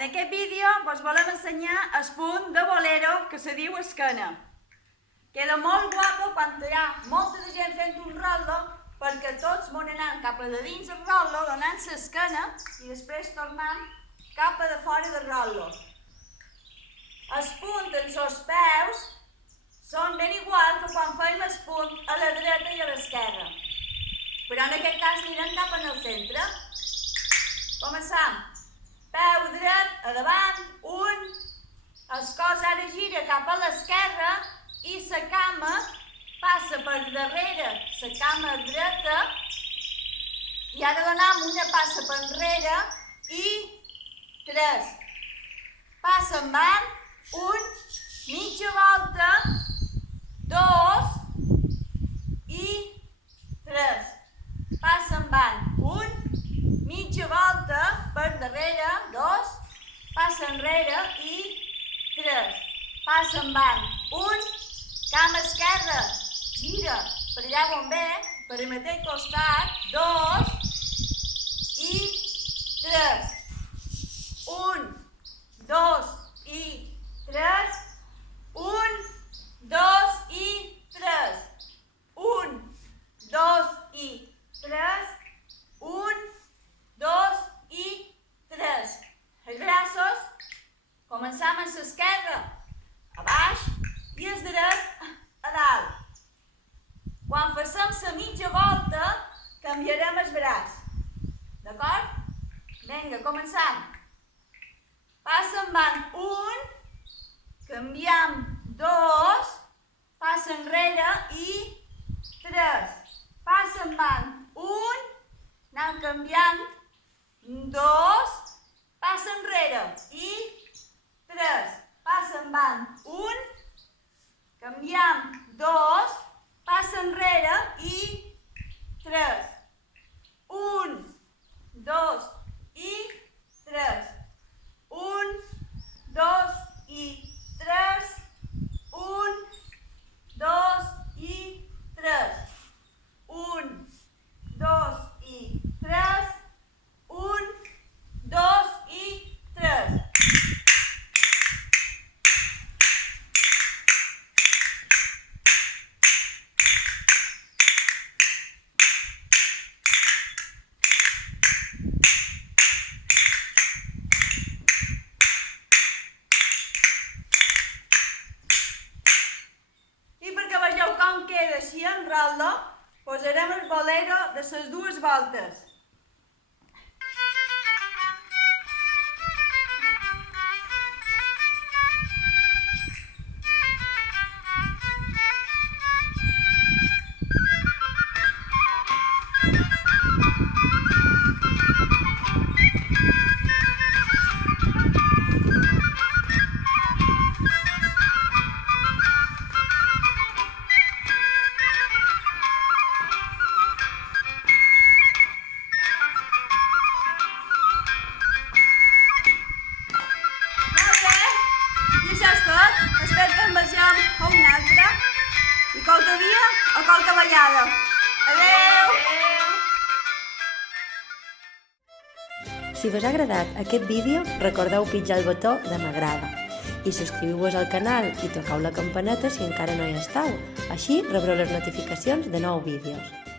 En aquest vídeo vos volem ensenyar el punt de bolero que se diu esquena. Queda molt guapo quan hi ha molta de gent fent un rotllo, perquè tots van anant cap a de dins del rotllo, donant l'esquena i després tornant cap a de fora del rotllo. El punt en els peus són ben igual que quan feim el punt a la dreta i a l'esquerra, però en aquest cas anirem cap en el centre. Començam. Peu dret a davant, un, el cos ara gira cap a l'esquerra i la cama passa per darrere la cama dreta i ara donem una passa per enrere i 3. Passa en van, un, mitja volta, 2 i 3. Passa en van, un, mitja volta per darrere, 2, passa enrere i 3. Passa en van, un, cama esquerra, gira per allà on ve, per el mateix costat, 2 i 3. 1, 2 i 3. 1, 2 i 3. 1, 2 i 3. 1, 2 i 3. Els braços, començam amb l'esquerra a baix i el dret a dalt. Quan facem la mitja volta, canviarem el braç. D'acord? Vinga, començam. Passa en van 1, canviem 2, passa enrere i 3. Passa en van 1, anem canviant 2, passa enrere i 3. Passa en van 1, canviem 2, passa enrere i 3. 1, 2 i 3. 1, 2 i 3. 1, 2 i 3. 1, 2 i 3. 1, 2 i 3. I perquè veieu com queda així en rotllo, posarem el bolero de les dues voltes. Espero que en vegem a una altra i qualque dia o qualque vegada. Adeu! Si vos ha agradat aquest vídeo, recordeu pitjar el botó de m'agrada i subscriviu-vos al canal i tocau la campaneta si encara no hi esteu. Així rebreu les notificacions de nous vídeos.